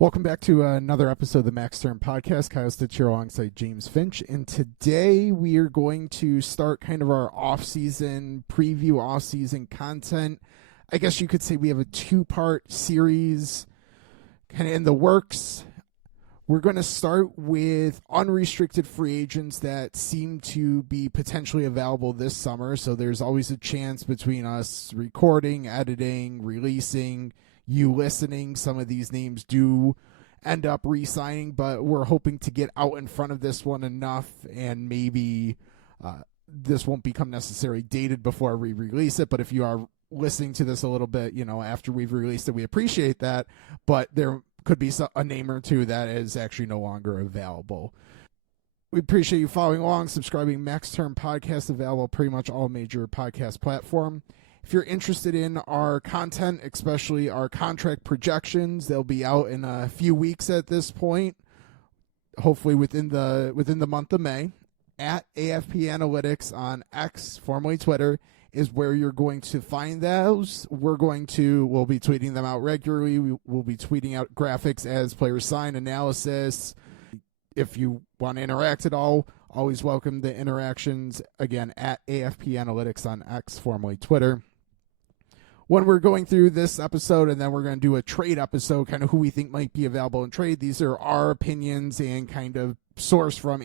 Welcome back to another episode of the Max Term Podcast. Kyle Stitch here alongside James Finch. And today we are going to start kind of our off-season preview, off-season content. I guess you could say we have a two-part series kind of in the works. We're going to start with unrestricted free agents that seem to be potentially available this summer. So there's always a chance between us recording, editing, releasing, you listening. Some of these names do end up re-signing, but we're hoping to get out in front of this one enough, and maybe this won't become necessarily dated before we release it. But if you are listening to this a little bit, after we've released it, we appreciate that. But there could be a name or two that is actually no longer available. We appreciate you following along, subscribing. Max Term Podcast available pretty much all major podcast platform. If you're interested in our content, especially our contract projections, they'll be out in a few weeks at this point, hopefully within the month of May. At AFP Analytics on X, formerly Twitter, is where you're going to find those. We'll be tweeting them out regularly. We'll be tweeting out graphics as players sign, analysis. If you want to interact at all, always welcome the interactions. Again, at AFP Analytics on X, formerly Twitter. When we're going through this episode, and then we're going to do a trade episode, kind of who we think might be available in trade. These are our opinions and kind of sourced from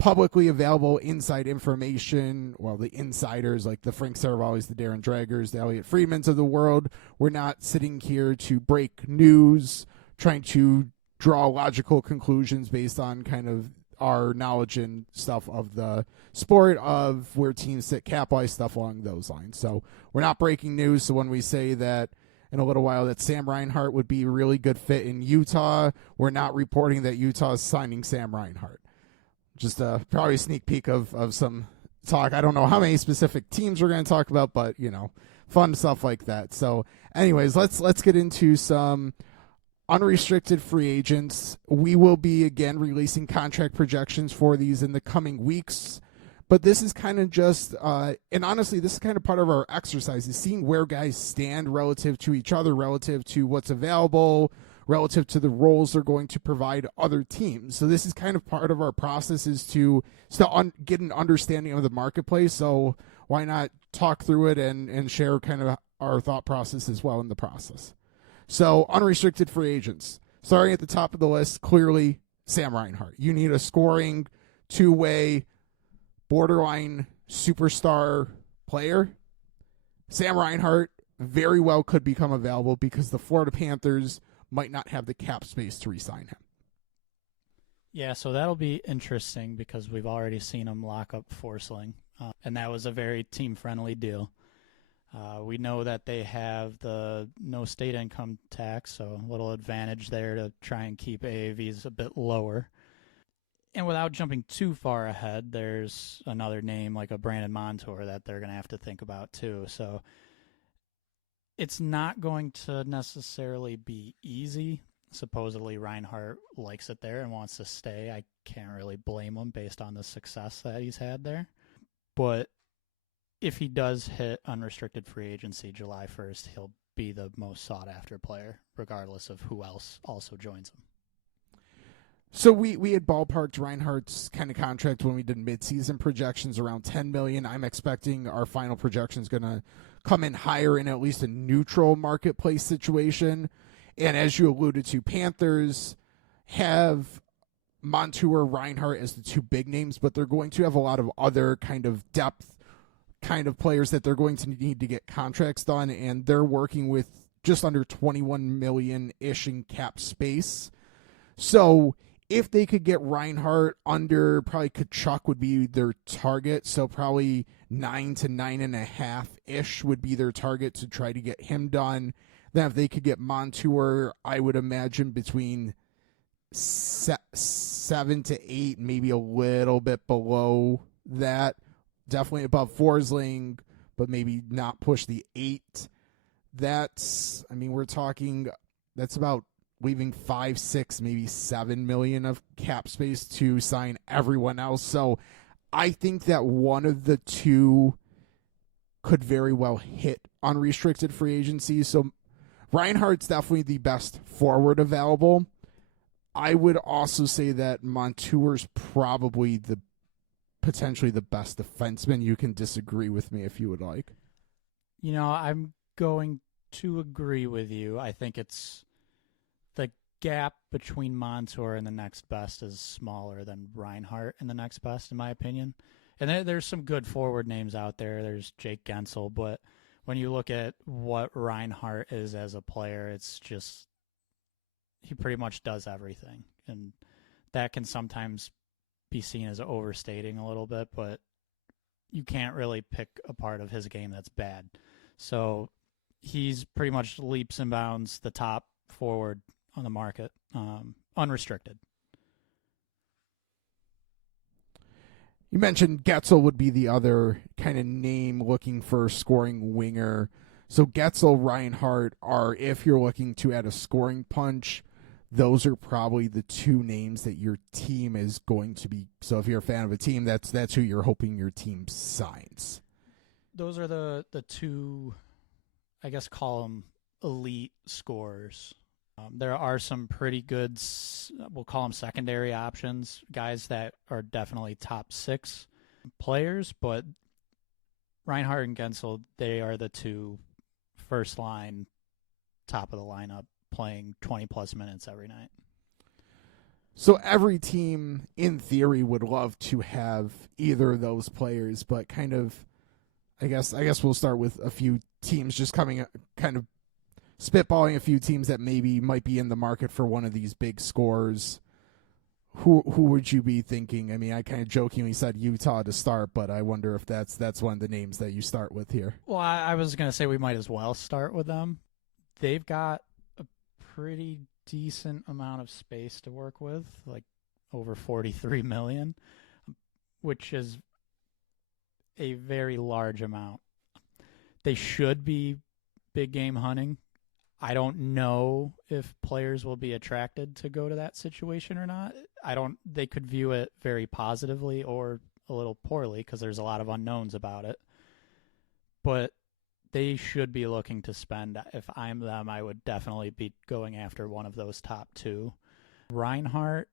publicly available inside information. Well, the insiders like the Frank Saravallis, the Darren Draggers, the Elliot Friedmans of the world. We're not sitting here to break news, trying to draw logical conclusions based on kind of our knowledge and stuff of the sport, of where teams sit cap-wise, stuff along those lines. So we're not breaking news. So when we say that in a little while that Sam Reinhart would be a really good fit in Utah, we're not reporting that Utah is signing Sam Reinhart. Just probably a sneak peek of some talk. I don't know how many specific teams we're going to talk about, but, fun stuff like that. So anyways, let's get into some unrestricted free agents. We will be, again, releasing contract projections for these in the coming weeks. But this is kind of just, and honestly, this is kind of part of our exercise, is seeing where guys stand relative to each other, relative to what's available, relative to the roles they're going to provide other teams. So this is kind of part of our process, is to get an understanding of the marketplace. So why not talk through it and share kind of our thought process as well in the process. So unrestricted free agents. Starting at the top of the list, clearly Sam Reinhart. You need a scoring, two-way, borderline superstar player. Sam Reinhart very well could become available because the Florida Panthers might not have the cap space to re-sign him. Yeah, so that'll be interesting because we've already seen him lock up Forsling, and that was a very team-friendly deal. We know that they have the no state income tax, so a little advantage there to try and keep AAVs a bit lower. And without jumping too far ahead, there's another name like a Brandon Montour that they're going to have to think about too. So it's not going to necessarily be easy. Supposedly Reinhart likes it there and wants to stay. I can't really blame him based on the success that he's had there. But if he does hit unrestricted free agency July 1st, he'll be the most sought-after player, regardless of who else also joins him. So we had ballparked Reinhardt's kind of contract when we did midseason projections around $10 million. I'm expecting our final projection is going to come in higher in at least a neutral marketplace situation. And as you alluded to, Panthers have Montour, Reinhart as the two big names, but they're going to have a lot of other kind of depth kind of players that they're going to need to get contracts done, and they're working with just under $21 million-ish in cap space. So if they could get Reinhart under, probably Kachuk would be their target, so probably 9 to 9.5-ish would be their target to try to get him done. Then if they could get Montour, I would imagine between 7 to 8, maybe a little bit below that. Definitely above Forsling, but maybe not push the 8. We're talking, that's about leaving 5, 6, maybe 7 million of cap space to sign everyone else. So I think that one of the two could very well hit unrestricted free agency. So Reinhart's definitely the best forward available. I would also say that Montour's probably potentially the best defenseman. You can disagree with me if you would like. I'm going to agree with you. I think it's the gap between Montour and the next best is smaller than Reinhart and the next best, in my opinion. And there's some good forward names out there. There's Jake Gensel, but when you look at what Reinhart is as a player, it's just he pretty much does everything. And that can sometimes be seen as overstating a little bit, but you can't really pick a part of his game that's bad. So he's pretty much leaps and bounds the top forward on the market, unrestricted. You mentioned Getzel would be the other kind of name looking for a scoring winger. So Getzel, Reinhart are, if you're looking to add a scoring punch, those are probably the two names that your team is going to be. So if you're a fan of a team, that's who you're hoping your team signs. Those are the two, I guess, call them elite scorers. There are some pretty good, we'll call them secondary options, guys that are definitely top 6 players, but Reinhart and Gensel, they are the two first line, top of the lineup, playing 20-plus minutes every night. So every team, in theory, would love to have either of those players, but kind of, I guess we'll start with a few teams just coming, kind of spitballing a few teams that maybe might be in the market for one of these big scores. Who would you be thinking? I mean, I kind of jokingly said Utah to start, but I wonder if that's one of the names that you start with here. Well, I was going to say we might as well start with them. They've got a pretty decent amount of space to work with, like over $43 million, which is a very large amount. They should be big game hunting. I don't know if players will be attracted to go to that situation or not. They could view it very positively or a little poorly because there's a lot of unknowns about it. But they should be looking to spend. If I'm them, I would definitely be going after one of those top 2. Reinhart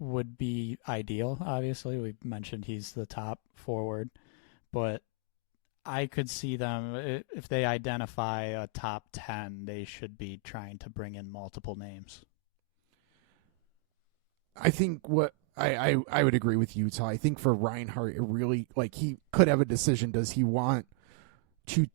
would be ideal, obviously. We mentioned he's the top forward. But I could see them, if they identify a top 10, they should be trying to bring in multiple names. I think what I would agree with Utah. I think for Reinhart, it really, like, he could have a decision. Does he want to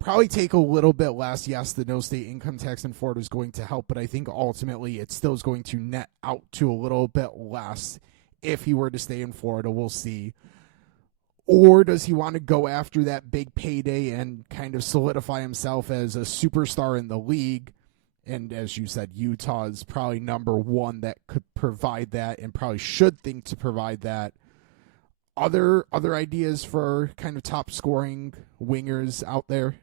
probably take a little bit less? Yes, the no state income tax in Florida is going to help, but I think ultimately it still is going to net out to a little bit less if he were to stay in Florida. We'll see. Or does he want to go after that big payday and kind of solidify himself as a superstar in the league? And as you said, Utah is probably number 1 that could provide that and probably should think to provide that. Other ideas for kind of top scoring wingers out there?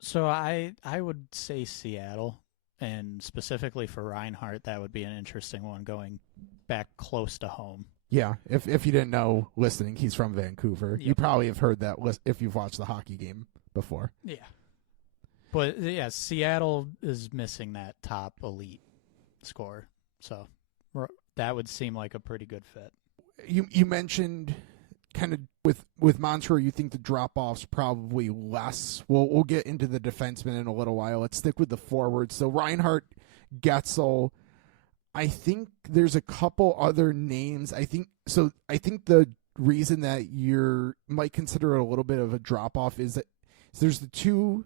So I would say Seattle, and specifically for Reinhart, that would be an interesting one going back close to home. Yeah, if you didn't know, listening, he's from Vancouver. Yep. You probably have heard that if you've watched the hockey game before. Yeah. But, yeah, Seattle is missing that top elite scorer. So that would seem like a pretty good fit. You mentioned kind of with Montour, you think the drop-off's probably less. We'll get into the defenseman in a little while. Let's stick with the forwards. So Reinhart, Getzel. I think there's a couple other names. I think the reason that you might consider it a little bit of a drop-off is that there's the two,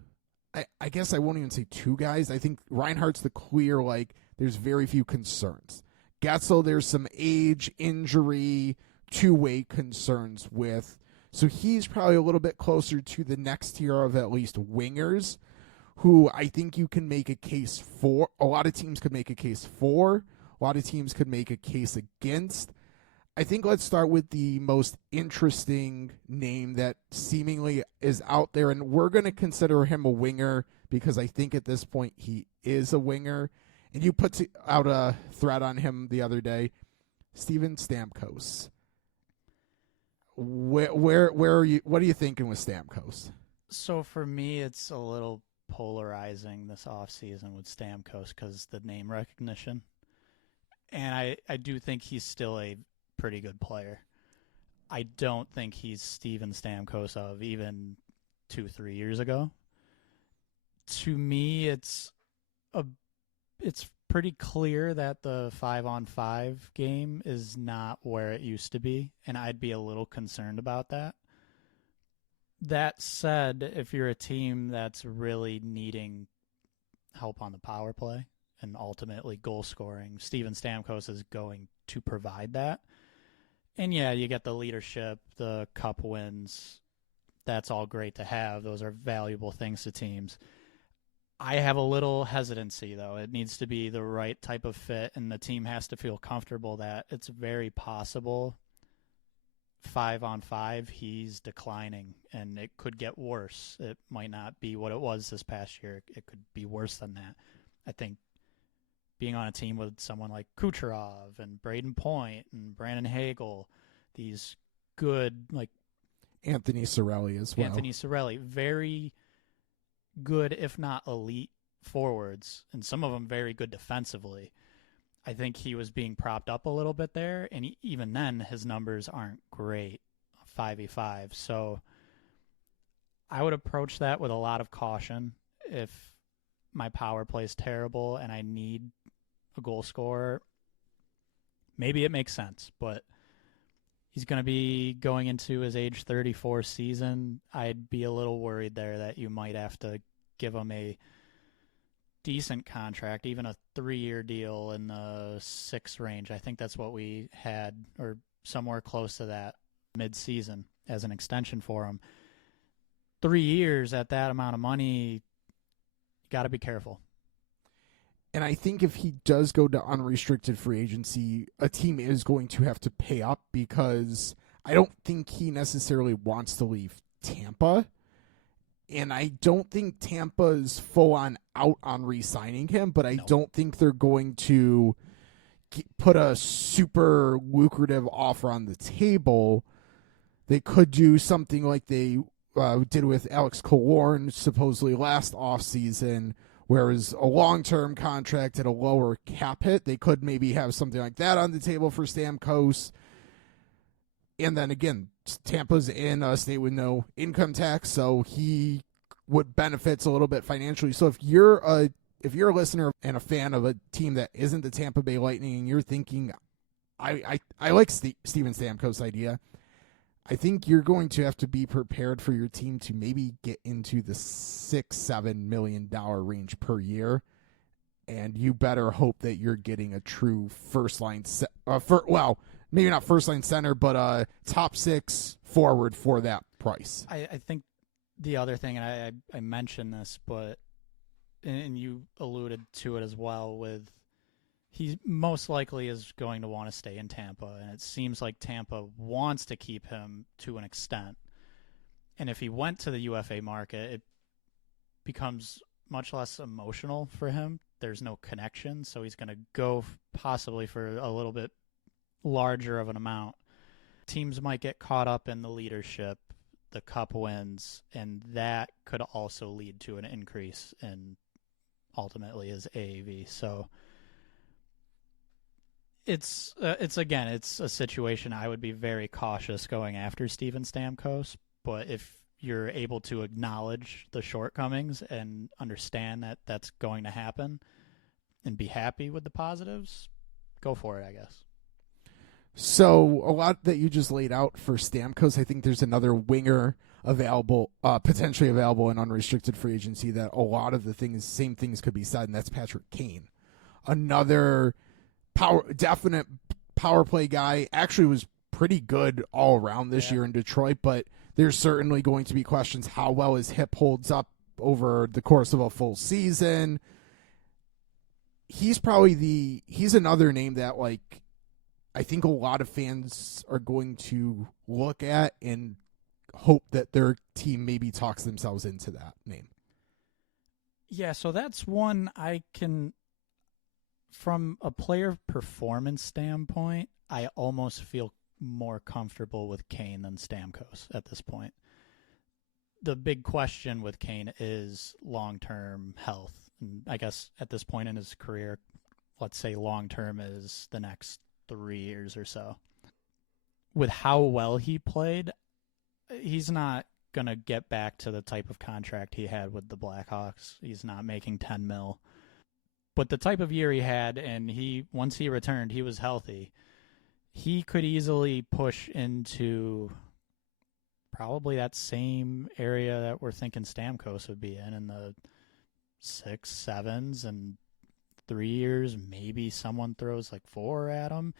I guess I won't even say two guys. I think Reinhardt's the clear, like, there's very few concerns. Getzel, there's some age, injury, two-way concerns with. So he's probably a little bit closer to the next tier of at least wingers, who I think you can make a case for. A lot of teams could make a case for. A lot of teams could make a case against. I think let's start with the most interesting name that seemingly is out there, and we're going to consider him a winger because I think at this point he is a winger. And you put out a thread on him the other day, Steven Stamkos. Where are you? What are you thinking with Stamkos? So for me, it's a little polarizing this offseason with Stamkos because the name recognition. And I do think he's still a pretty good player. I don't think he's Steven Stamkos of even 2-3 years ago. To me, it's pretty clear that the 5-on-5 game is not where it used to be, and I'd be a little concerned about that. That said, if you're a team that's really needing help on the power play and ultimately goal scoring, Steven Stamkos is going to provide that. And yeah, you get the leadership, the cup wins. That's all great to have. Those are valuable things to teams. I have a little hesitancy, though. It needs to be the right type of fit, and the team has to feel comfortable that it's very possible 5-on-5 he's declining, and it could get worse. It might not be what it was this past year. It could be worse than that. I think being on a team with someone like Kucherov and Braden Point and Brandon Hagel, these good, like Anthony Cirelli as well. Anthony Cirelli, very good, if not elite forwards, and some of them very good defensively. I think he was being propped up a little bit there, and even then, his numbers aren't great, 5v5. So I would approach that with a lot of caution. If my power play is terrible and I need a goal scorer, maybe it makes sense, but he's going to be going into his age 34 season. I'd be a little worried there that you might have to give him a decent contract, even a 3-year deal in the 6 range. I think that's what we had, or somewhere close to that mid-season as an extension for him. 3 years at that amount of money, got to be careful. And I think if he does go to unrestricted free agency, a team is going to have to pay up, because I don't think he necessarily wants to leave Tampa. And I don't think Tampa is full on out on re-signing him, but I don't think they're going to put a super lucrative offer on the table. They could do something like they did with Alex Killorn supposedly last offseason, where it was a long-term contract at a lower cap hit. They could maybe have something like that on the table for Stamkos. And then again, Tampa's in a state with no income tax, so he would benefits a little bit financially. So if you're a listener and a fan of a team that isn't the Tampa Bay Lightning, and you're thinking, I like Steven Stamkos' idea, I think you're going to have to be prepared for your team to maybe get into the $6-7 million range per year, and you better hope that you're getting a true first-line maybe not first-line center, but a top 6 forward for that price. I think the other thing, and I mentioned this, and you alluded to it as well, with he most likely is going to want to stay in Tampa, and it seems like Tampa wants to keep him to an extent. And if he went to the UFA market, it becomes much less emotional for him. There's no connection, so he's going to go possibly for a little bit larger of an amount. Teams might get caught up in the leadership, the cup wins, and that could also lead to an increase in ultimately his AAV. So it's a situation I would be very cautious going after Steven Stamkos, but if you're able to acknowledge the shortcomings and understand that that's going to happen and be happy with the positives, go for it, I guess. So a lot that you just laid out for Stamkos, I think there's another winger available, potentially available in unrestricted free agency that a lot of the same things could be said, and that's Patrick Kane. Another definite power play guy, actually was pretty good all around this year in Detroit, but there's certainly going to be questions how well his hip holds up over the course of a full season. He's another name that, like, I think a lot of fans are going to look at and hope that their team maybe talks themselves into that name. Yeah, so that's one I can, from a player performance standpoint, I almost feel more comfortable with Kane than Stamkos at this point. the big question with Kane is long-term health. And I guess at this point in his career, let's say long-term is the next 3 years or so. With how well he played, he's not going to get back to the type of contract he had with the Blackhawks. He's not making $10 million. But the type of year he had, and once he returned, he was healthy. He could easily push into probably that same area that we're thinking Stamkos would be in the 6, 7s, and 3 years, maybe someone throws like 4 at him.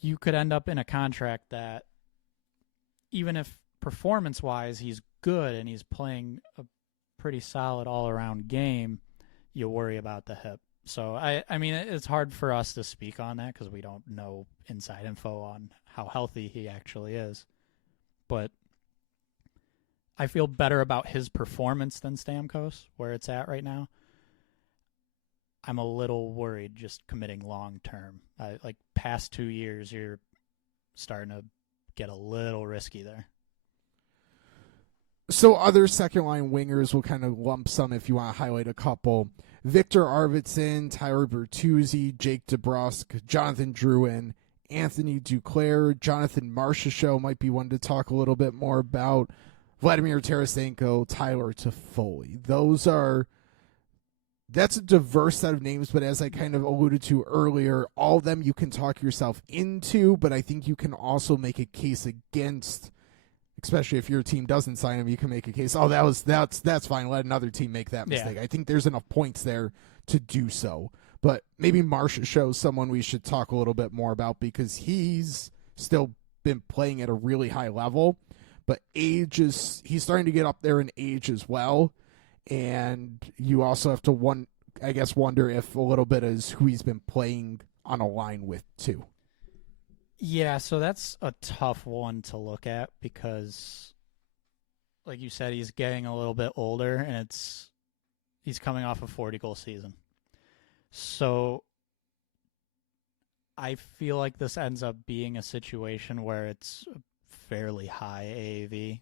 You could end up in a contract that, even if performance-wise he's good and he's playing a pretty solid all-around game, you worry about the hip. So, I mean, it's hard for us to speak on that because we don't know inside info on how healthy he actually is. But I feel better about his performance than Stamkos, where it's at right now. I'm a little worried just committing long-term. Like past 2 years, you're starting to get a little risky there. So other second-line wingers, we'll kind of lump some if you want to highlight a couple. Victor Arvidsson, Tyler Bertuzzi, Jake DeBrusk, Jonathan Drouin, Anthony Duclair, Jonathan Marchessault might be one to talk a little bit more about. Vladimir Tarasenko, Tyler Toffoli. That's a diverse set of names, but as I kind of alluded to earlier, all of them you can talk yourself into, but I think you can also make a case against, especially if your team doesn't sign him, you can make a case, that's fine, let another team make that mistake. Yeah. I think there's enough points there to do so. But maybe Marsha shows someone we should talk a little bit more about because he's still been playing at a really high level, but he's starting to get up there in age as well. And you also have to wonder if a little bit is who he's been playing on a line with too. Yeah, so that's a tough one to look at because, like you said, he's getting a little bit older, and he's coming off a 40-goal season. So I feel like this ends up being a situation where it's a fairly high AAV,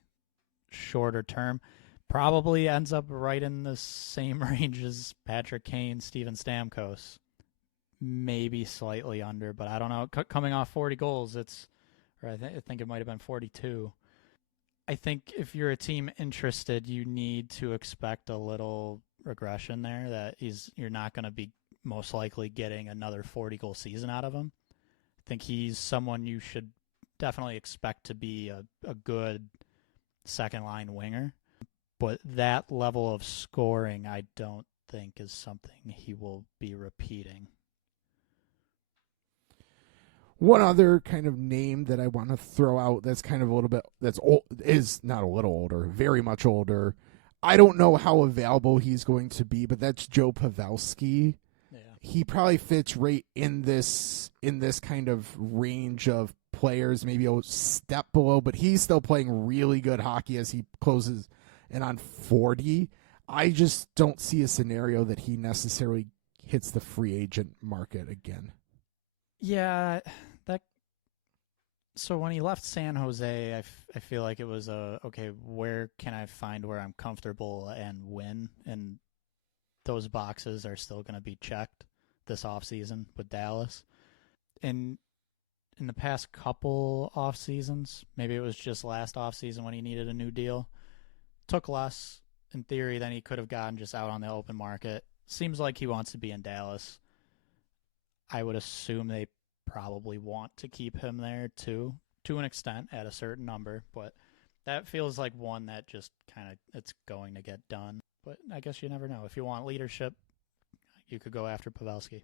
shorter term. Probably ends up right in the same range as Patrick Kane, Steven Stamkos. Maybe slightly under, but I don't know. Coming off 40 goals, I think it might have been 42. I think if you're a team interested, you need to expect a little regression there, that you're not going to be most likely getting another 40-goal season out of him. I think he's someone you should definitely expect to be a good second-line winger. But that level of scoring, I don't think is something he will be repeating. One other kind of name that I want to throw out that's kind of a little bit, is not a little older, very much older. I don't know how available he's going to be, but that's Joe Pavelski. Yeah. He probably fits right in this kind of range of players, maybe a step below, but he's still playing really good hockey as he closes in on 40. I just don't see a scenario that he necessarily hits the free agent market again. Yeah, so when he left San Jose, I feel like it was okay, where can I find where I'm comfortable and win? And those boxes are still going to be checked this offseason with Dallas. And in the past couple off seasons, maybe it was just last offseason when he needed a new deal, took less in theory than he could have gotten just out on the open market. Seems like he wants to be in Dallas. I would assume they probably want to keep him there too, to an extent, at a certain number, but that feels like one that just kind of, it's going to get done. But I guess you never know. If you want leadership, you could go after Pavelski.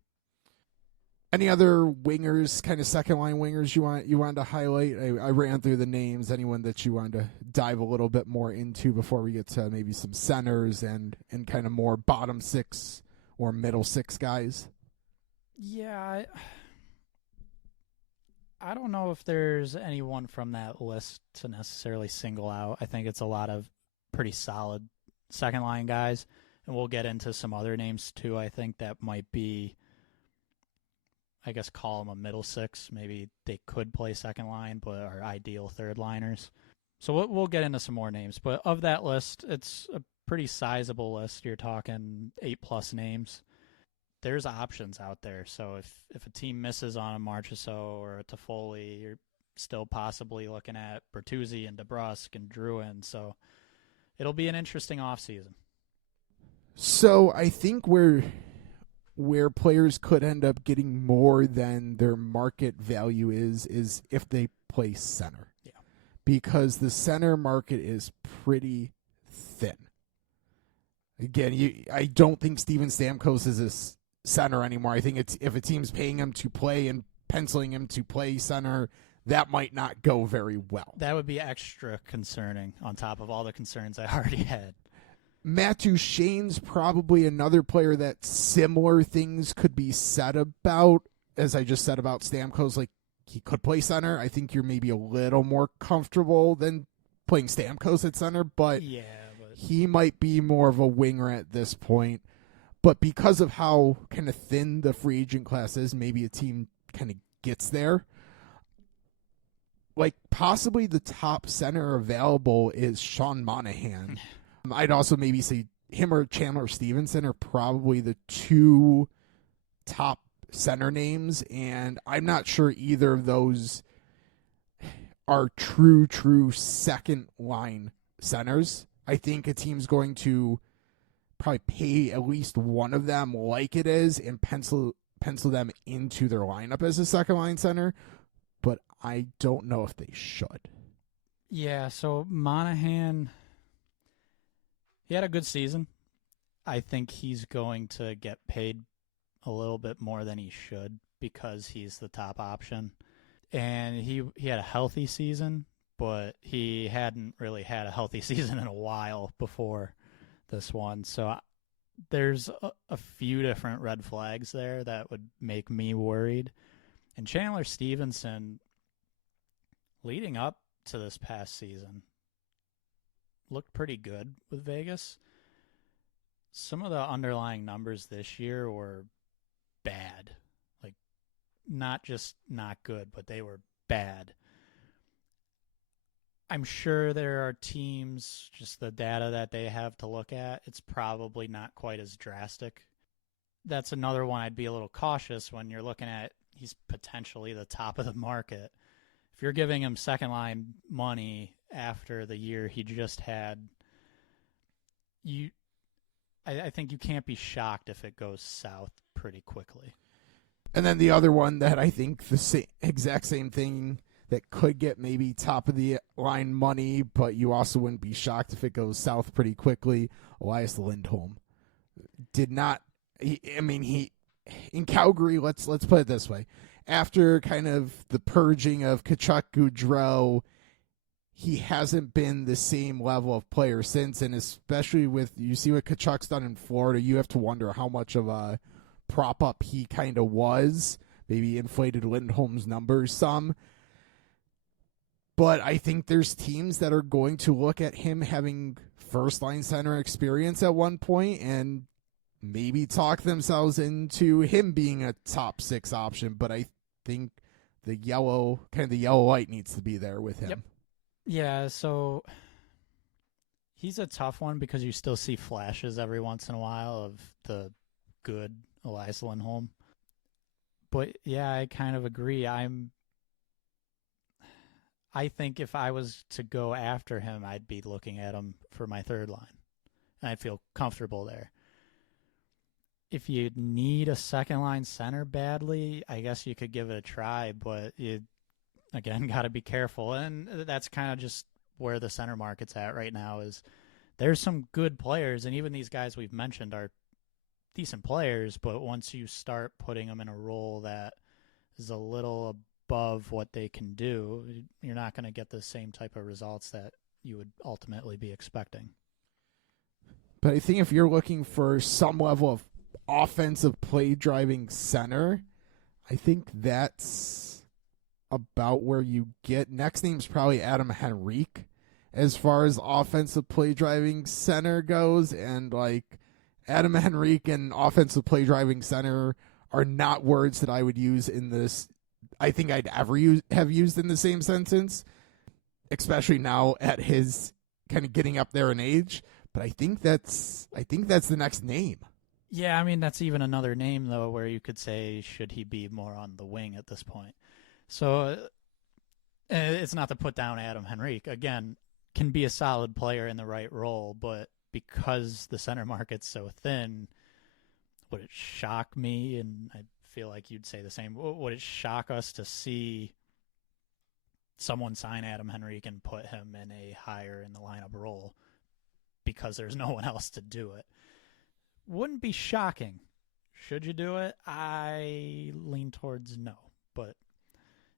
Any other wingers, kind of second line wingers you wanted to highlight? I ran through the names. Anyone that you wanted to dive a little bit more into before we get to maybe some centers and kind of more bottom six or middle six guys? Yeah, I don't know if there's anyone from that list to necessarily single out. I think it's a lot of pretty solid second line guys, and we'll get into some other names too. I think that might be, I guess, call them a middle six. Maybe they could play second line, but are ideal third liners. So we'll get into some more names, but of that list, it's a pretty sizable list. You're talking 8+ names. There's options out there. So if a team misses on a Marchessault or a Toffoli, you're still possibly looking at Bertuzzi and DeBrusk and Drouin. So it'll be an interesting offseason. So I think where players could end up getting more than their market value is if they play center. Yeah. Because the center market is pretty thin. Again, I don't think Steven Stamkos is a center anymore. I think it's if a team's paying him to play and penciling him to play center, that might not go very well. That would be extra concerning on top of all the concerns I already had. Matt Duchene's probably another player that similar things could be said about, as I just said about Stamkos. Like, he could play center. I think you're maybe a little more comfortable than playing Stamkos at center, but he might be more of a winger at this point. But because of how kind of thin the free agent class is, maybe a team kind of gets there. Like, possibly the top center available is Sean Monahan. I'd also maybe say him or Chandler Stevenson are probably the two top center names, and I'm not sure either of those are true second line centers. I think a team's going to probably pay at least one of them like it is and pencil them into their lineup as a second line center, but I don't know if they should. Yeah, so Monahan, he had a good season. I think he's going to get paid a little bit more than he should because he's the top option. And he had a healthy season, but he hadn't really had a healthy season in a while before this one. So there's a few different red flags there that would make me worried. And Chandler Stevenson, leading up to this past season, looked pretty good with Vegas. Some of the underlying numbers this year were bad. Like, not just not good, but they were bad. I'm sure there are teams, just the data that they have to look at, it's probably not quite as drastic. That's another one I'd be a little cautious when you're looking at he's potentially the top of the market. If you're giving him second line money after the year he just had, I think you can't be shocked if it goes south pretty quickly. And then the other one that I think the exact same thing that could get maybe top of the line money, but you also wouldn't be shocked if it goes south pretty quickly. Elias Lindholm did not. He in Calgary. Let's put it this way: after kind of the purging of Tkachuk, Gaudreau, he hasn't been the same level of player since, and especially with you see what Tkachuk's done in Florida, you have to wonder how much of a prop up he kind of was. Maybe inflated Lindholm's numbers some. But I think there's teams that are going to look at him having first-line center experience at one point and maybe talk themselves into him being a top 6 option. But I think the yellow light needs to be there with him. Yep. Yeah, so he's a tough one because you still see flashes every once in a while of the good Elias Lindholm. But yeah, I kind of agree. I think if I was to go after him, I'd be looking at him for my third line. And I'd feel comfortable there. If you need a second line center badly, I guess you could give it a try, but you, again, got to be careful. And that's kind of just where the center market's at right now is there's some good players, and even these guys we've mentioned are decent players, but once you start putting them in a role that is a little above what they can do, you're not going to get the same type of results that you would ultimately be expecting. But I think if you're looking for some level of offensive play driving center, I think that's about where you get. Next name's probably Adam Henrique as far as offensive play driving center goes, and like Adam Henrique and offensive play driving center are not words that I would use in this. I think I'd ever have used in the same sentence. especially now at his kind of getting up there in age. But I think that's the next name. Yeah, I mean, that's even another name, though, where you could say, should he be more on the wing at this point? So it's not to put down Adam Henrique. Again, can be a solid player in the right role, but because the center market's so thin, would it shock me, and I feel like you'd say the same, would it shock us to see someone sign Adam Henrique and put him in a higher in the lineup role because there's no one else to do it? Wouldn't be shocking. Should you do it? I lean towards no. But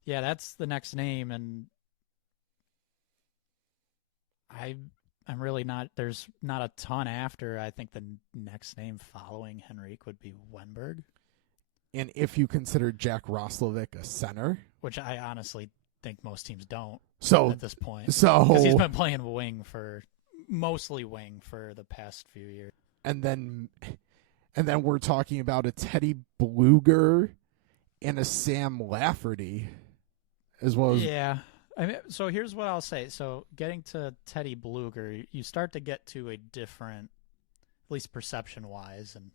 yeah, that's the next name, and I'm really not. There's not a ton after. I think the next name following Henrique would be Wenberg. And if you consider Jack Roslovic a center, which I honestly think most teams don't. So at this point, so because he's been playing mostly wing for the past few years. And then we're talking about a Teddy Bluger and a Sam Lafferty, as well as I mean, so here's what I'll say. So getting to Teddy Bluger, you start to get to a different, at least perception-wise, and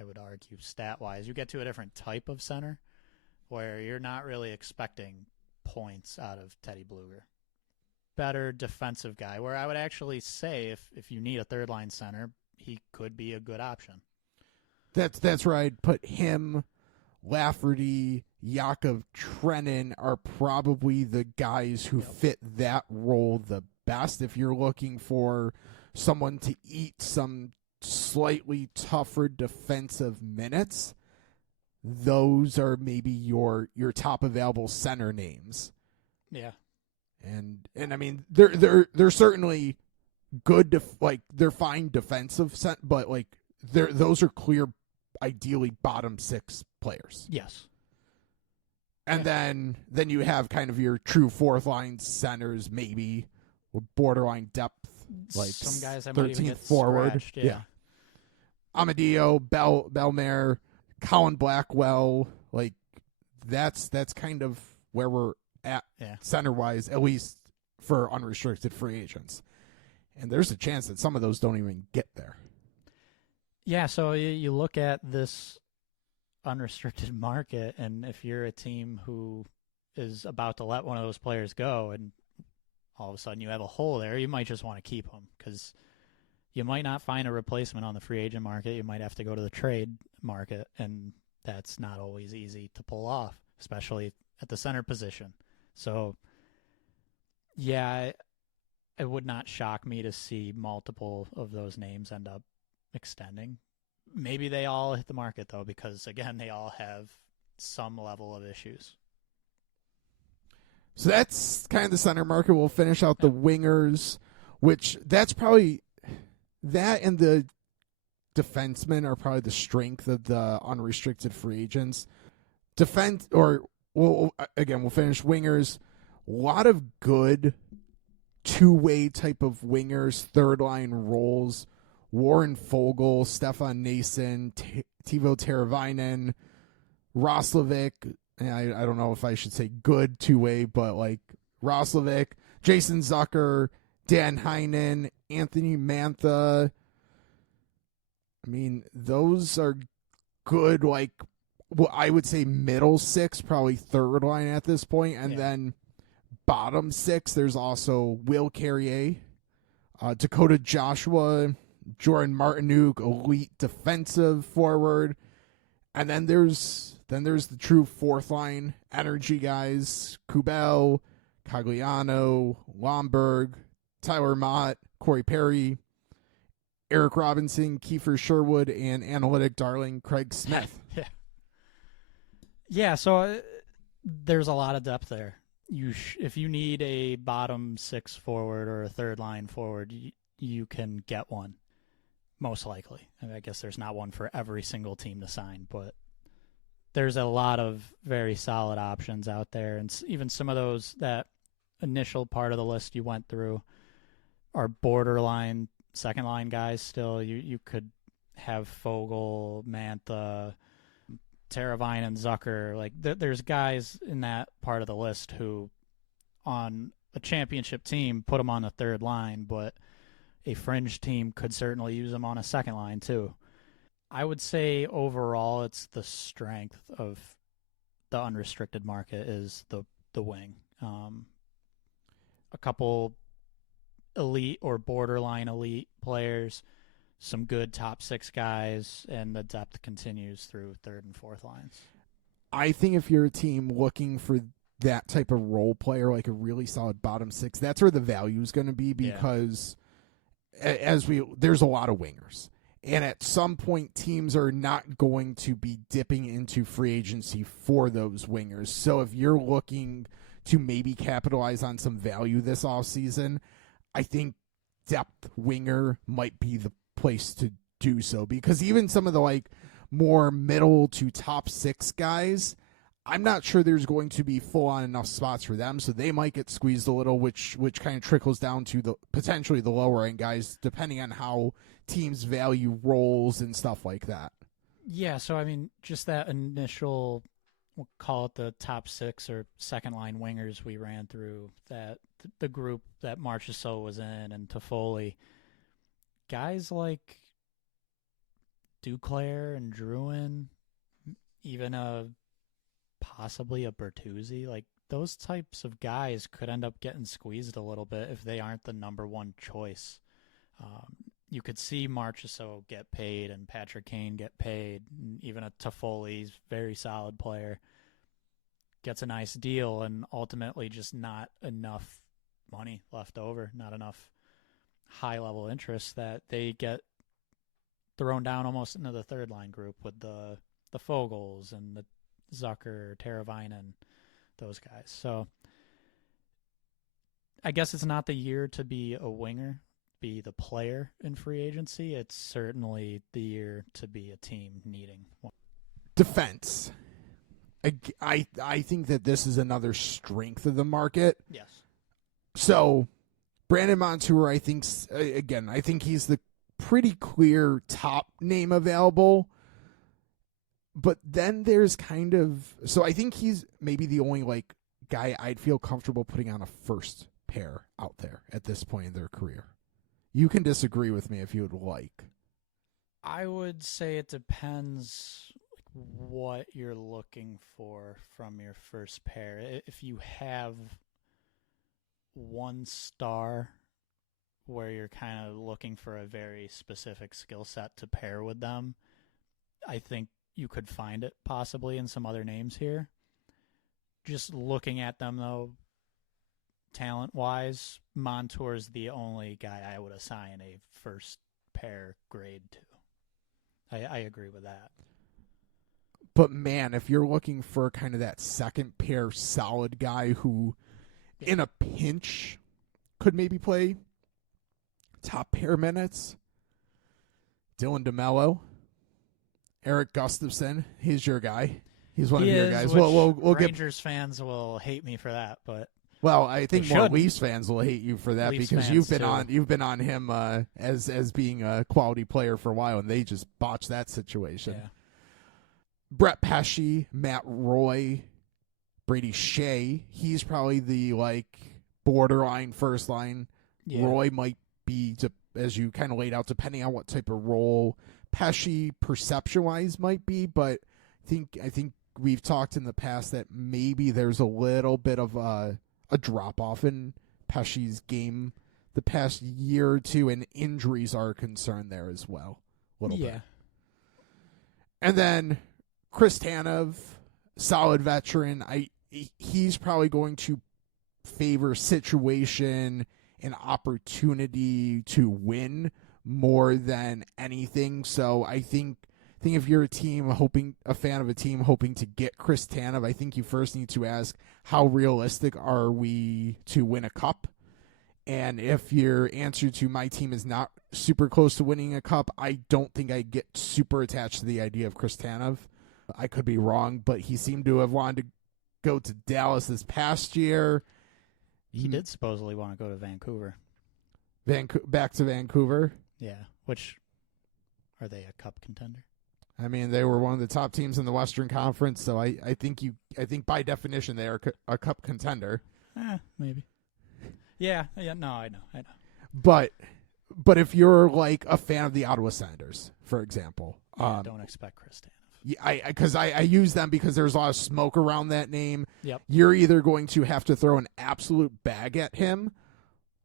I would argue stat-wise, you get to a different type of center where you're not really expecting points out of Teddy Bluger. Better defensive guy, where I would actually say if you need a third-line center, he could be a good option. That's where I'd put him. Lafferty, Yakov, Trenin are probably the guys who fit that role the best. If you're looking for someone to eat some slightly tougher defensive minutes, those are maybe your top available center names. Yeah, and I mean they're certainly good. They're fine defensive but like those are clear, ideally bottom six players. Yes. And then you have kind of your true fourth line centers, maybe with borderline depth, like some guys that might even get forward. Scratched, yeah. Amadio, Belmare, Colin Blackwell, like that's kind of where we're at center wise, at least for unrestricted free agents. And there's a chance that some of those don't even get there. Yeah, so you look at this unrestricted market, and if you're a team who is about to let one of those players go and all of a sudden you have a hole there, you might just want to keep them because you might not find a replacement on the free agent market. You might have to go to the trade market, and that's not always easy to pull off, especially at the center position. So, yeah, it would not shock me to see multiple of those names end up extending. Maybe they all hit the market, though, because, again, they all have some level of issues. So that's kind of the center market. We'll finish out the wingers, which that's probably that, and the defensemen are probably the strength of the unrestricted free agents. We'll finish wingers. A lot of good two-way type of wingers, third-line roles. Warren Fogle, Stefan Nason, Teuvo Teravainen, Roslovic. I don't know if I should say good two-way, but like Roslovic, Jason Zucker, Dan Heinen, Anthony Mantha. I mean, those are good, like, well, I would say middle six, probably third line at this point. And then bottom six, there's also Will Carrier, Dakota Joshua, Jordan Martinuk, elite defensive forward. And then there's the true fourth line energy guys, Kubel, Cagliano, Lomberg, Tyler Mott, Corey Perry, Eric Robinson, Kiefer Sherwood, and analytic darling Craig Smith. Yeah, so there's a lot of depth there. If you need a bottom six forward or a third line forward, you can get one, most likely. I guess there's not one for every single team to sign, but there's a lot of very solid options out there. And even some of those, that initial part of the list you went through, are borderline second line guys still. You could have Fogle, Mantha, Teravainen, and Zucker. Like there's guys in that part of the list who, on a championship team, put him on the third line, but a fringe team could certainly use him on a second line too. I would say overall it's the strength of the unrestricted market is the wing. A couple elite or borderline elite players, some good top six guys, and the depth continues through third and fourth lines. I think if you're a team looking for that type of role player, like a really solid bottom six, that's where the value is going to be, because there's a lot of wingers. And at some point, teams are not going to be dipping into free agency for those wingers. So if you're looking to maybe capitalize on some value this offseason, I think depth winger might be the place to do so. Because even some of the like more middle to top six guys, I'm not sure there's going to be full on enough spots for them, so they might get squeezed a little, which kind of trickles down to the potentially the lower end guys, depending on how teams value roles and stuff like that. Yeah, so I mean, just that initial, we'll call it the top six or second line wingers we ran through, that the group that Marchessault was in and Toffoli, guys like Duclair and Drouin, even possibly a Bertuzzi, like those types of guys could end up getting squeezed a little bit if they aren't the number one choice. You could see Marchessault get paid and Patrick Kane get paid, and even a Toffoli's very solid player gets a nice deal, and ultimately just not enough money left over, not enough high-level interest that they get thrown down almost into the third line group with the Fogels and the Zucker, Teravainen, those guys. So I guess it's not the year to be a winger, be the player in free agency. It's certainly the year to be a team needing one. Defense. I think that this is another strength of the market. Yes. So Brandon Montour, I think he's the pretty clear top name available. But then there's so I think he's maybe the only like guy I'd feel comfortable putting on a first pair out there at this point in their career. You can disagree with me if you would like. I would say it depends what you're looking for from your first pair. If you have one star where you're kind of looking for a very specific skill set to pair with them, I think you could find it possibly in some other names here. Just looking at them, though, talent-wise, Montour's the only guy I would assign a first pair grade to. I agree with that. But, man, if you're looking for kind of that second pair solid guy who, in a pinch, could maybe play top pair minutes, Dylan DeMello, Eric Gustafson, he's your guy. He's one of your guys. We'll Rangers fans will hate me for that, but I think more Leafs fans will hate you for that because you've been on him as being a quality player for a while, and they just botched that situation. Yeah. Brett Pesce, Matt Roy, Brady Shea. He's probably the borderline first line. Yeah. Roy might be, as you kind of laid out, depending on what type of role. Pesce, perception-wise, might be, but I think we've talked in the past that maybe there's a little bit of a drop-off in Pesce's game the past year or two, and injuries are a concern there as well. A little bit. And then Chris Tanev, solid veteran. He's probably going to favor situation and opportunity to win more than anything. So I think if you're a fan of a team hoping to get Chris Tanev, I think you first need to ask, how realistic are we to win a cup? And if your answer to my team is not super close to winning a cup, I don't think I get super attached to the idea of Chris Tanev. I could be wrong, but he seemed to have wanted to go to Dallas this past year. He did supposedly want to go to Vancouver. Back to Vancouver? Yeah, which, are they a cup contender? I mean, they were one of the top teams in the Western Conference, so I think by definition they are a cup contender. Maybe. Yeah, no, I know. But if you're like a fan of the Ottawa Senators, for example, Yeah, don't expect Chris Tanev. Yeah, because I use them because there's a lot of smoke around that name. Yep. You're either going to have to throw an absolute bag at him,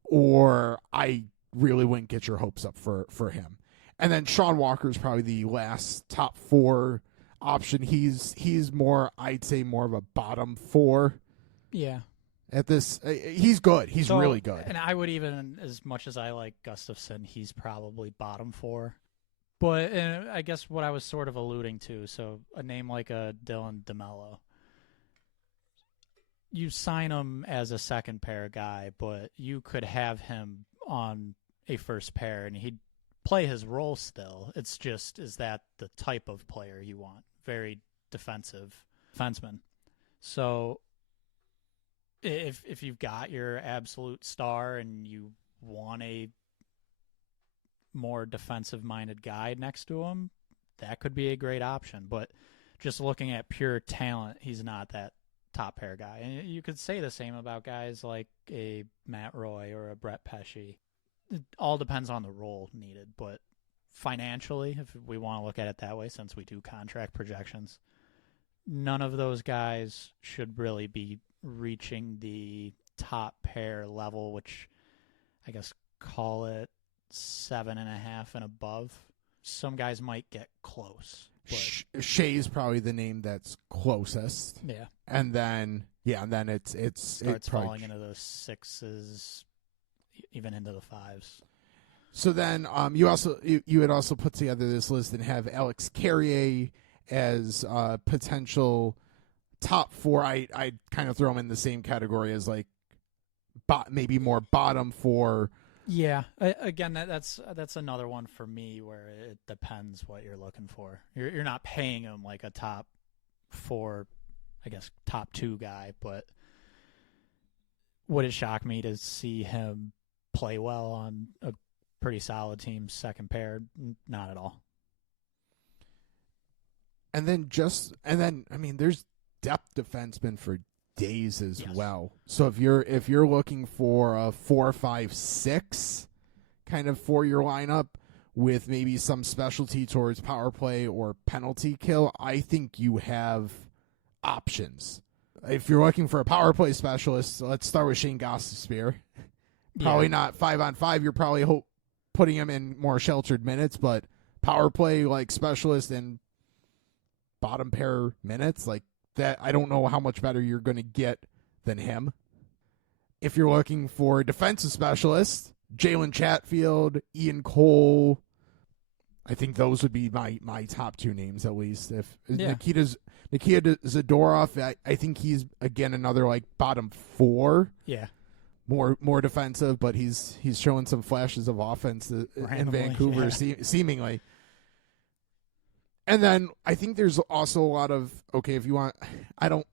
or I really wouldn't get your hopes up for him. And then Sean Walker is probably the last top 4 option. He's more, I'd say, more of a bottom 4. Yeah. At this, he's good. He's really good. And I would even, as much as I like Gustafsson, he's probably bottom 4. But I guess what I was sort of alluding to, so a name like a Dylan DeMello, you sign him as a second pair guy, but you could have him on a first pair and he'd play his role still. It's just, is that the type of player you want? Very defensive defenseman. So if you've got your absolute star and you want a more defensive-minded guy next to him, that could be a great option. But just looking at pure talent, he's not that top pair guy. And you could say the same about guys like a Matt Roy or a Brett Pesce. It all depends on the role needed. But financially, if we want to look at it that way, since we do contract projections, none of those guys should really be reaching the top pair level, which I guess call it 7.5 and above. Some guys might get close. But Shea's probably the name that's closest. Yeah. And then it starts falling into the 6s, even into the 5s. So then you had also put together this list and have Alex Carrier as potential top 4. I kind of throw him in the same category as like maybe more bottom 4. Yeah, again, that's another one for me where it depends what you're looking for. You're not paying him like a top 4, I guess top 2 guy, but would it shock me to see him play well on a pretty solid team's second pair? Not at all. And then I mean, there's depth defensemen for days as Yes. well. So if you're looking for a 4, 5, 6 kind of for your lineup with maybe some specialty towards power play or penalty kill, I think you have options. If you're looking for a power play specialist, let's start with Shane Gostisbehere. Probably not 5-on-5. You're probably putting him in more sheltered minutes, but power play like specialist and bottom pair minutes, like that, I don't know how much better you're going to get than him. If you're looking for a defensive specialist, Jalen Chatfield, Ian Cole, I think those would be my top 2 names at least. If Nikita Zadorov, I think he's again another like bottom 4. Yeah. More defensive, but he's showing some flashes of offense in Vancouver, seemingly. And then I think there's also a lot of, if you want,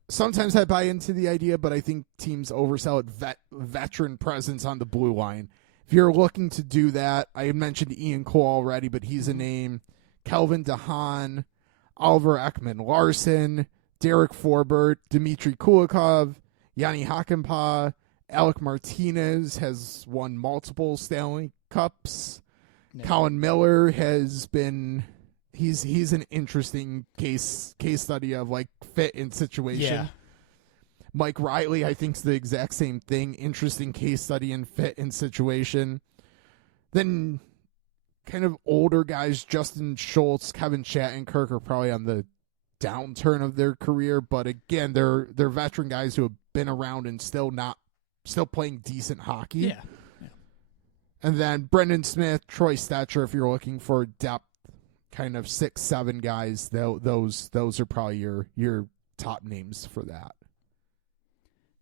sometimes I buy into the idea, but I think teams oversell it, veteran presence on the blue line. If you're looking to do that, I mentioned Ian Cole already, but he's a name. Kelvin DeHaan, Oliver Ekman-Larsson, Derek Forbert, Dmitry Kulikov, Yanni Hakanpää, Alec Martinez has won multiple Stanley Cups. No. Colin Miller has been... He's an interesting case study of like fit and situation. Yeah. Mike Riley, I think, is the exact same thing. Interesting case study and fit and situation. Then kind of older guys, Justin Schultz, Kevin Shattenkirk are probably on the downturn of their career, but again, they're veteran guys who have been around and still playing decent hockey. Yeah. And then Brendan Smith, Troy Stetcher, if you're looking for depth, kind of 6, 7 guys, those are probably your top names for that.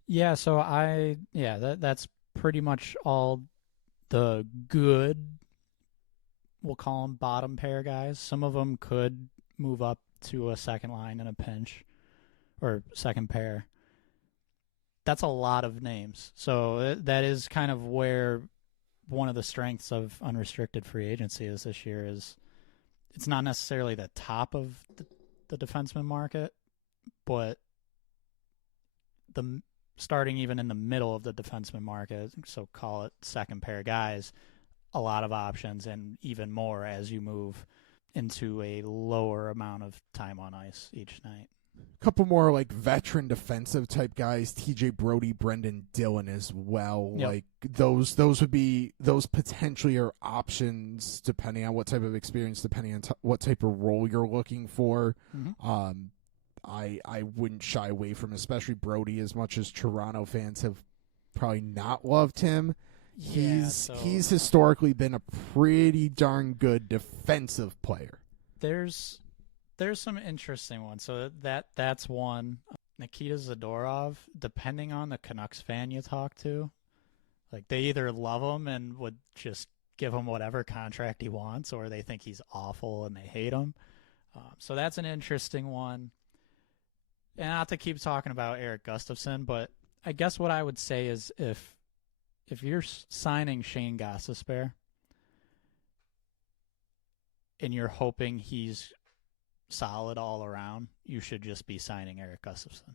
Yeah, so that's pretty much all the good, we'll call them bottom pair guys. Some of them could move up to a second line in a pinch or second pair. That's a lot of names. So that is kind of where one of the strengths of unrestricted free agency is this year is it's not necessarily the top of the defenseman market, but starting even in the middle of the defenseman market, so call it second pair guys, a lot of options and even more as you move into a lower amount of time on ice each night. A couple more like veteran defensive type guys, TJ Brody, Brendan Dillon as well. Yep. Like those would be, those potentially are options depending on what type of experience, depending on what type of role you're looking for. Mm-hmm. I wouldn't shy away from especially Brody, as much as Toronto fans have probably not loved him. He's historically been a pretty darn good defensive player. There's some interesting ones. So that's one. Nikita Zadorov, depending on the Canucks fan you talk to, like they either love him and would just give him whatever contract he wants, or they think he's awful and they hate him. So that's an interesting one. And not to keep talking about Eric Gustafsson, but I guess what I would say is if you're signing Shane Gostisbehere and you're hoping he's solid all around, you should just be signing Eric Gustafsson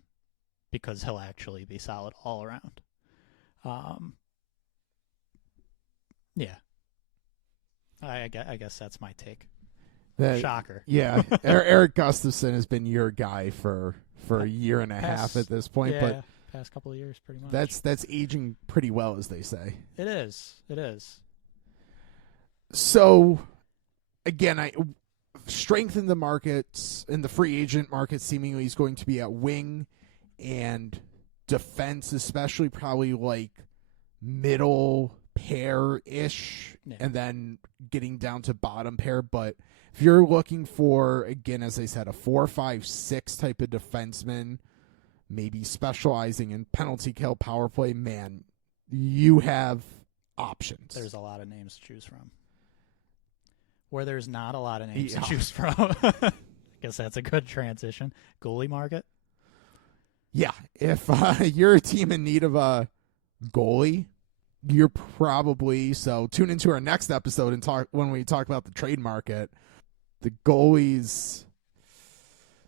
because he'll actually be solid all around. Yeah. I guess that's my take. Shocker. Yeah, Eric Gustafsson has been your guy for a year and a half at this point, but past couple of years pretty much. That's aging pretty well, as they say. It is. So again, strengthen the markets, and the free agent market seemingly is going to be at wing and defense, especially probably like middle pair-ish, and then getting down to bottom pair. But if you're looking for, again, as I said, a 4-5-6 type of defenseman, maybe specializing in penalty kill, power play, man, you have options. There's a lot of names to choose from. Where there's not a lot of names to choose from. I guess that's a good transition. Goalie market? Yeah. If you're a team in need of a goalie, you're probably, so tune into our next episode and talk when we talk about the trade market. The goalies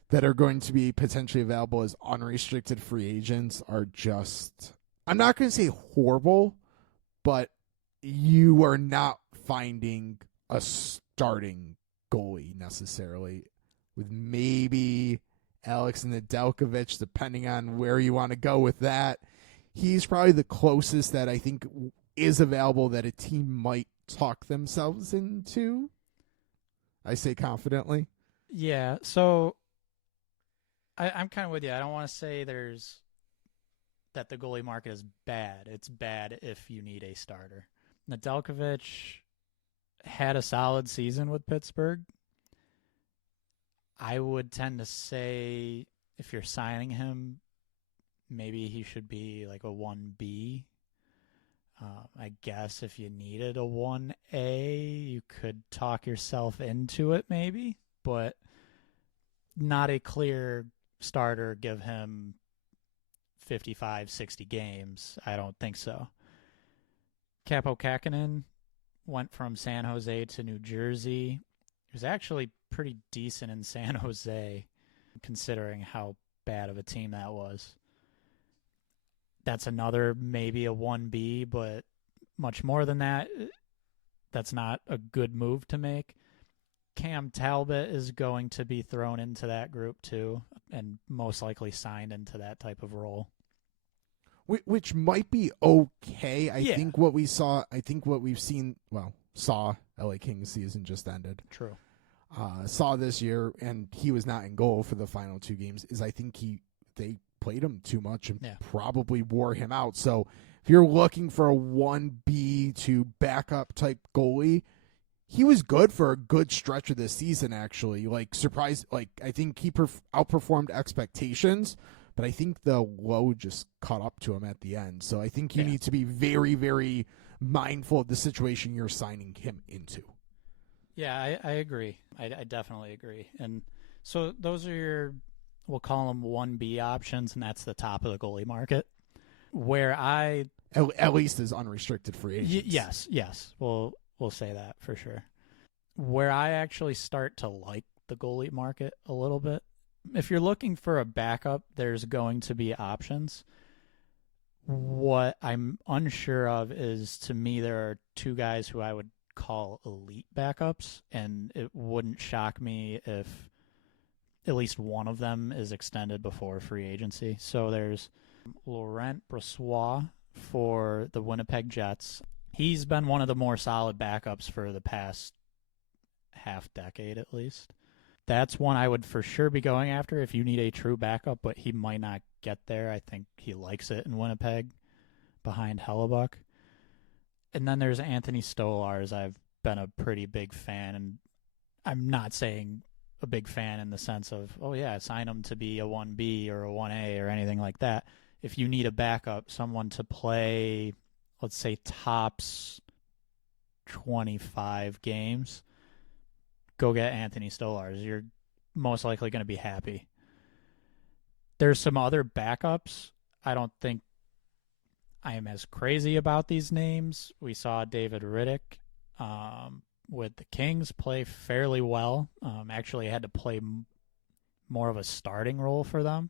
that are going to be potentially available as unrestricted free agents are just, I'm not going to say horrible, but you are not finding a starting goalie necessarily, with maybe Alex Nedeljkovic, depending on where you want to go with that. He's probably the closest that I think is available that a team might talk themselves into. I say confidently. Yeah, so I'm kind of with you. I don't want to say that the goalie market is bad. It's bad if you need a starter. Nedeljkovic had a solid season with Pittsburgh. I would tend to say if you're signing him, maybe he should be like a 1B. I guess if you needed a 1A, you could talk yourself into it maybe, but not a clear starter, give him 55, 60 games. I don't think so. Capo Kakkonen went from San Jose to New Jersey. He was actually pretty decent in San Jose, considering how bad of a team that was. That's another maybe a 1B, but much more than that, that's not a good move to make. Cam Talbot is going to be thrown into that group too, and most likely signed into that type of role. Which might be okay. I think what we've seen, saw LA Kings season just ended. True. Saw this year, and he was not in goal for the final two games, is I think they played him too much and probably wore him out. So if you're looking for a 1B to backup type goalie, he was good for a good stretch of this season, actually. Like, surprised, like, I think he outperformed expectations, but I think the low just caught up to him at the end. So I think you need to be very, very mindful of the situation you're signing him into. Yeah, I agree. I definitely agree. And so those are your, we'll call them 1B options, and that's the top of the goalie market. Where at least as unrestricted free agents. Yes. We'll say that for sure. Where I actually start to like the goalie market a little bit, if you're looking for a backup, there's going to be options. What I'm unsure of is, to me, there are two guys who I would call elite backups, and it wouldn't shock me if at least one of them is extended before free agency. So there's Laurent Brossoit for the Winnipeg Jets. He's been one of the more solid backups for the past half decade at least. That's one I would for sure be going after if you need a true backup, but he might not get there. I think he likes it in Winnipeg behind Hellebuck. And then there's Anthony Stolarz. I've been a pretty big fan, and I'm not saying a big fan in the sense of, oh yeah, sign him to be a 1B or a 1A or anything like that. If you need a backup, someone to play, let's say, tops 25 games, go get Anthony Stolarz. You're most likely going to be happy. There's some other backups. I don't think I am as crazy about these names. We saw David Riddick with the Kings play fairly well. Actually had to play more of a starting role for them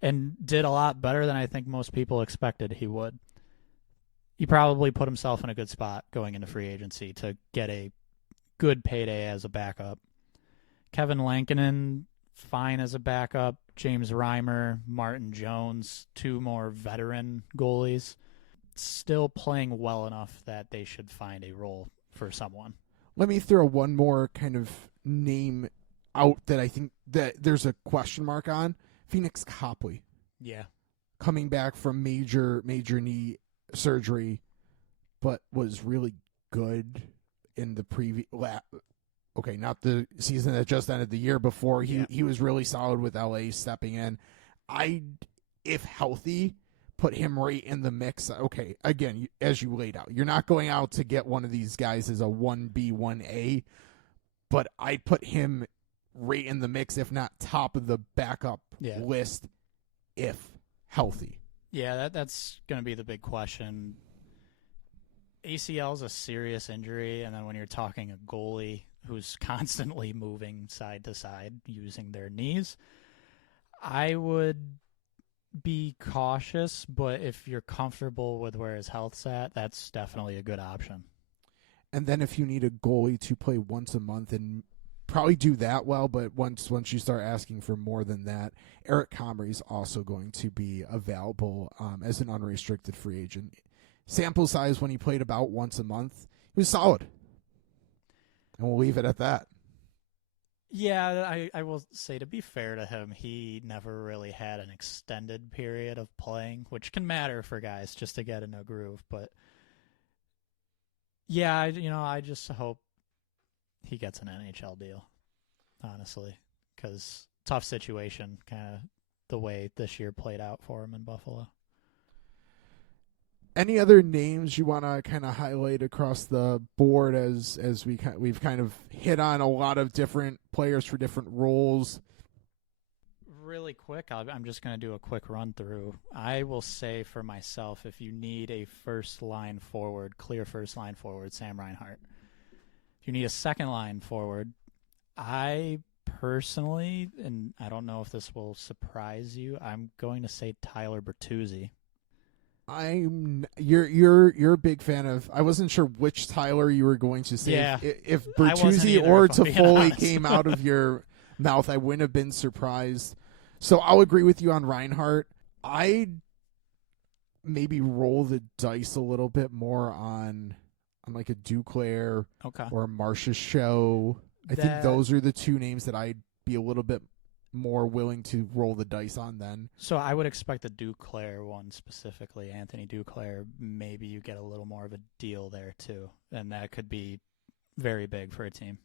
and did a lot better than I think most people expected he would. He probably put himself in a good spot going into free agency to get a good payday as a backup. Kevin Lankinen, fine as a backup. James Reimer, Martin Jones, two more veteran goalies, still playing well enough that they should find a role for someone. Let me throw one more kind of name out that I think that there's a question mark on. Phoenix Copley. Yeah. Coming back from major knee surgery, but was really good in the previous, okay, not the season that just ended, the year before. He was really solid with LA stepping in. If healthy, put him right in the mix. Okay, again, as you laid out, you're not going out to get one of these guys as a 1B, 1A, but I'd put him right in the mix, if not top of the backup list, if healthy. Yeah, that's going to be the big question. ACL is a serious injury, and then when you're talking a goalie who's constantly moving side to side using their knees, I would be cautious, but if you're comfortable with where his health's at, that's definitely a good option. And then if you need a goalie to play once a month and probably do that well, but once you start asking for more than that, Eric Comrie is also going to be available as an unrestricted free agent. Sample size when he played about once a month, he was solid. And we'll leave it at that. Yeah, I will say, to be fair to him, he never really had an extended period of playing, which can matter for guys just to get in a groove. But yeah, I just hope he gets an NHL deal, honestly, because tough situation, kind of the way this year played out for him in Buffalo. Any other names you want to kind of highlight across the board as we've kind of hit on a lot of different players for different roles? Really quick, I'm just going to do a quick run through. I will say for myself, if you need a first line forward, clear first line forward, Sam Reinhart. If you need a second line forward, I personally, and I don't know if this will surprise you, I'm going to say Tyler Bertuzzi. You're a big fan of. I wasn't sure which Tyler you were going to say. Yeah, if Bertuzzi or Toffoli came out of your your mouth, I wouldn't have been surprised. So I'll agree with you on Reinhart. I'd maybe roll the dice a little bit more on like a Duclair or a Marcia Show. I think those are the two names that I'd be a little bit more willing to roll the dice on then. So I would expect the Duclair one specifically, Anthony Duclair, maybe you get a little more of a deal there too, and that could be very big for a team.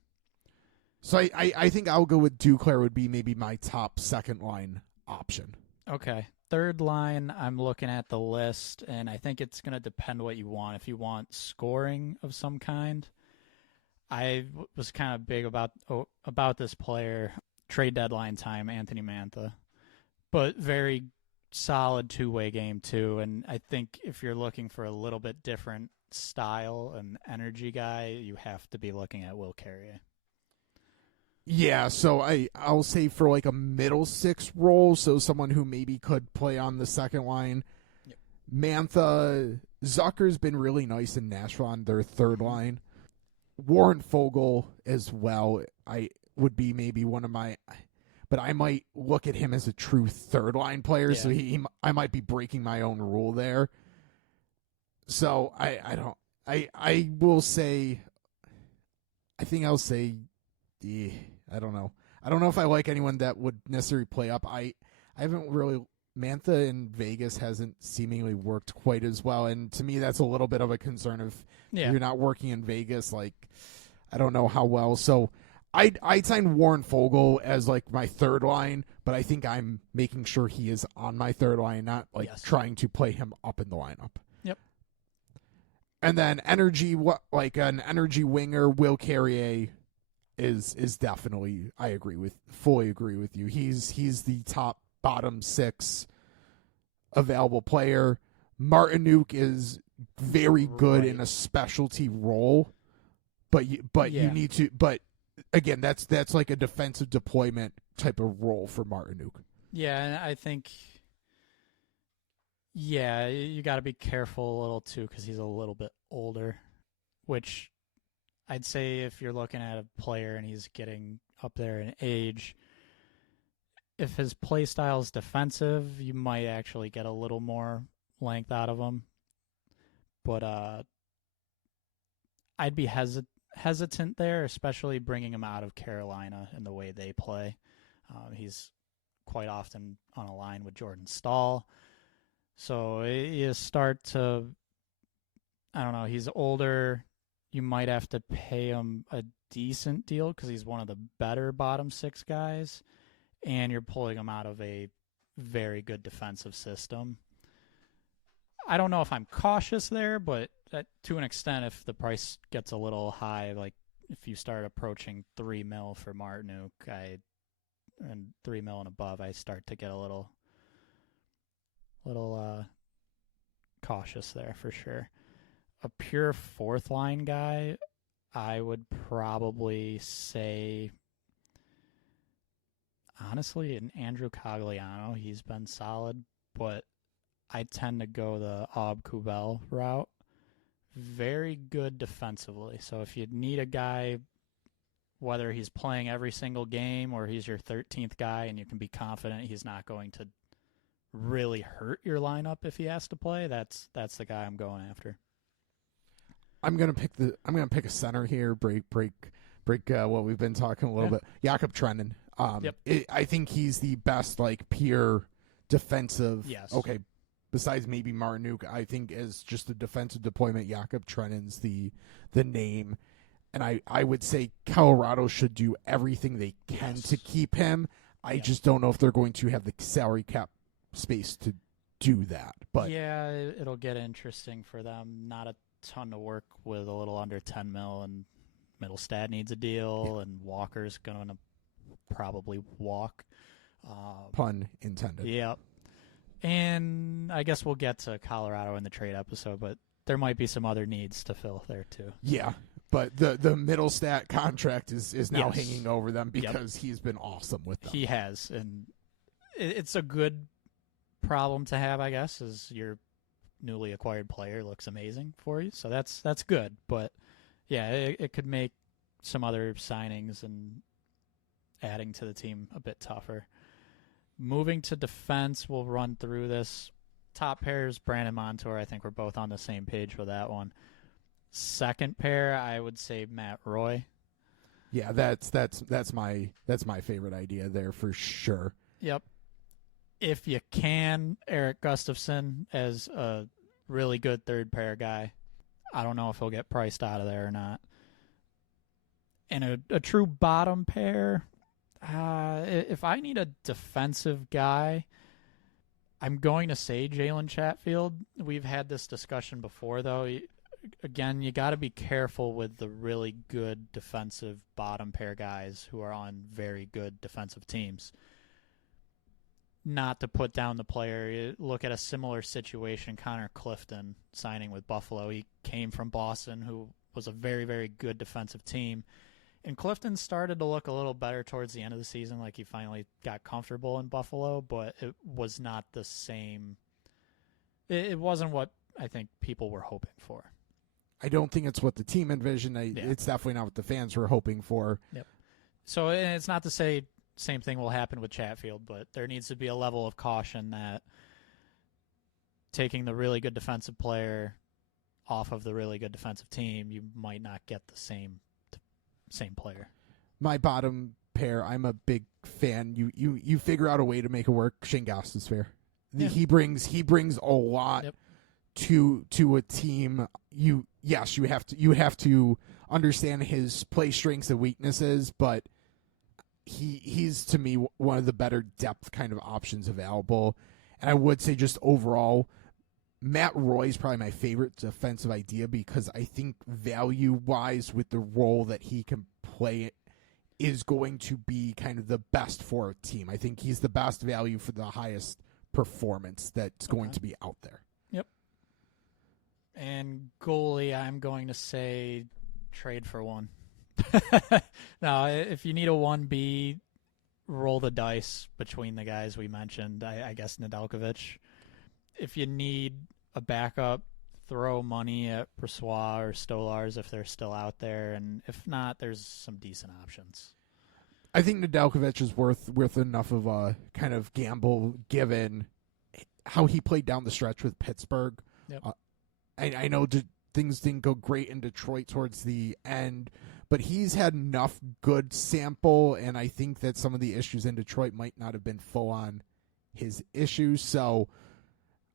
So I think I'll go with Duclair would be maybe my top second line option. Okay. Third line, I'm looking at the list, and I think it's going to depend what you want. If you want scoring of some kind, I was kind of big about this player. Trade deadline time, Anthony Mantha. But very solid two-way game, too. And I think if you're looking for a little bit different style and energy guy, you have to be looking at Will Carrier. Yeah, so I'll say for like a middle six role, so someone who maybe could play on the second line. Yep. Mantha, Zucker's been really nice in Nashville on their third line. Warren Fogle as well. I would be maybe one of my, but I might look at him as a true third line player. Yeah. So I might be breaking my own rule there. So I will say, I think I'll say, I don't know. I don't know if I like anyone that would necessarily play up. I haven't really. Mantha in Vegas hasn't seemingly worked quite as well, and to me, that's a little bit of a concern. If you're not working in Vegas, like, I don't know how well. So I'd sign Warren Fogle as like my third line, but I think I'm making sure he is on my third line, not like trying to play him up in the lineup. Yep. And then like an energy winger, Will Carrier is definitely, fully agree with you. He's the top bottom six available player. Martinuk is very good in a specialty role, but you need to. But again, that's like a defensive deployment type of role for Martinuk. Yeah, and I think, you got to be careful a little too because he's a little bit older, which I'd say if you're looking at a player and he's getting up there in age, if his play style is defensive, you might actually get a little more length out of him. But I'd be hesitant there, especially bringing him out of Carolina and the way they play. He's quite often on a line with Jordan Stahl. So you start to, I don't know, he's older. You might have to pay him a decent deal because he's one of the better bottom six guys. And you're pulling him out of a very good defensive system. I don't know if I'm cautious there, but to an extent, if the price gets a little high, like if you start approaching $3 million for Martinuk, and $3 million and above, I start to get a little cautious there for sure. A pure fourth line guy, I would probably say, honestly, an Andrew Cogliano. He's been solid, but I tend to go the Ob Kubel route. Very good defensively. So if you need a guy, whether he's playing every single game or he's your 13th guy and you can be confident he's not going to really hurt your lineup if he has to play, that's the guy I'm going after. I'm gonna pick a center here. Break what we've been talking a little bit. Jakob Trenin. I think he's the best, like, pure defensive. Yes. Okay. Besides maybe Martinuk, I think as just a defensive deployment, Jakob Trenin's the name. And I would say Colorado should do everything they can to keep him. I just don't know if they're going to have the salary cap space to do that. But yeah, it'll get interesting for them. Not a ton to work with, a little under $10 million, and Middlestad needs a deal, and Walker's going to probably walk. Pun intended. Yep. And I guess we'll get to Colorado in the trade episode, but there might be some other needs to fill there too. Yeah, but the Middlestat contract is now hanging over them because he's been awesome with them. He has, and it's a good problem to have, I guess, as your newly acquired player looks amazing for you. So that's good. But yeah, it could make some other signings and adding to the team a bit tougher. Moving to defense, we'll run through this. Top pairs, Brandon Montour. I think we're both on the same page with that one. Second pair, I would say Matt Roy. Yeah, that's my favorite idea there for sure. Yep. If you can, Eric Gustafsson as a really good third pair guy. I don't know if he'll get priced out of there or not. And a true bottom pair, if I need a defensive guy, I'm going to say Jalen Chatfield. We've had this discussion before, though. Again, you got to be careful with the really good defensive bottom pair guys who are on very good defensive teams. Not to put down the player. You look at a similar situation, Connor Clifton signing with Buffalo. He came from Boston, who was a very, very good defensive team. And Clifton started to look a little better towards the end of the season, like he finally got comfortable in Buffalo, but it was not the same it wasn't what I think people were hoping for. I don't think it's what the team envisioned. It's definitely not what the fans were hoping for. Yep. So it's not to say same thing will happen with Chatfield, but there needs to be a level of caution that taking the really good defensive player off of the really good defensive team, you might not get the same player. My bottom pair, I'm a big fan. You figure out a way to make it work. Shane Goss is fair. Yeah. He brings a lot to a team. You have to understand his play strengths and weaknesses, but he's to me one of the better depth kind of options available. And I would say just overall, Matt Roy is probably my favorite defensive idea because I think value-wise with the role that he can play is going to be kind of the best for a team. I think he's the best value for the highest performance that's going to be out there. Yep. And goalie, I'm going to say trade for one. Now, if you need a 1B, roll the dice between the guys we mentioned. I guess Nedeljkovic. If you need a backup, throw money at Persois or Stolars if they're still out there, and if not, there's some decent options. I think Nedeljkovic is worth enough of a kind of gamble given how he played down the stretch with Pittsburgh. Yep. I know things didn't go great in Detroit towards the end, but he's had enough good sample, and I think that some of the issues in Detroit might not have been full on his issues. So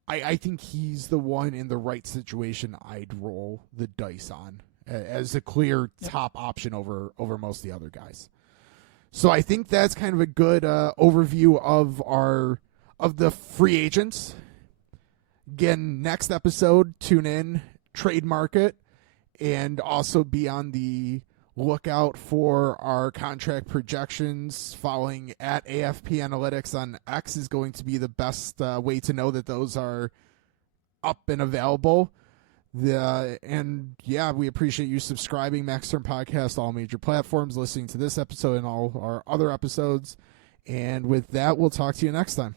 I think he's the one in the right situation I'd roll the dice on as a clear top option over most of the other guys. So I think that's kind of a good overview of the free agents. Again, next episode, tune in, trade market, and also be on the lookout for our contract projections. Following at AFP Analytics on X is going to be the best way to know that those are up and available. We appreciate you subscribing, Max Term Podcast, all major platforms, listening to this episode and all our other episodes. And with that, we'll talk to you next time.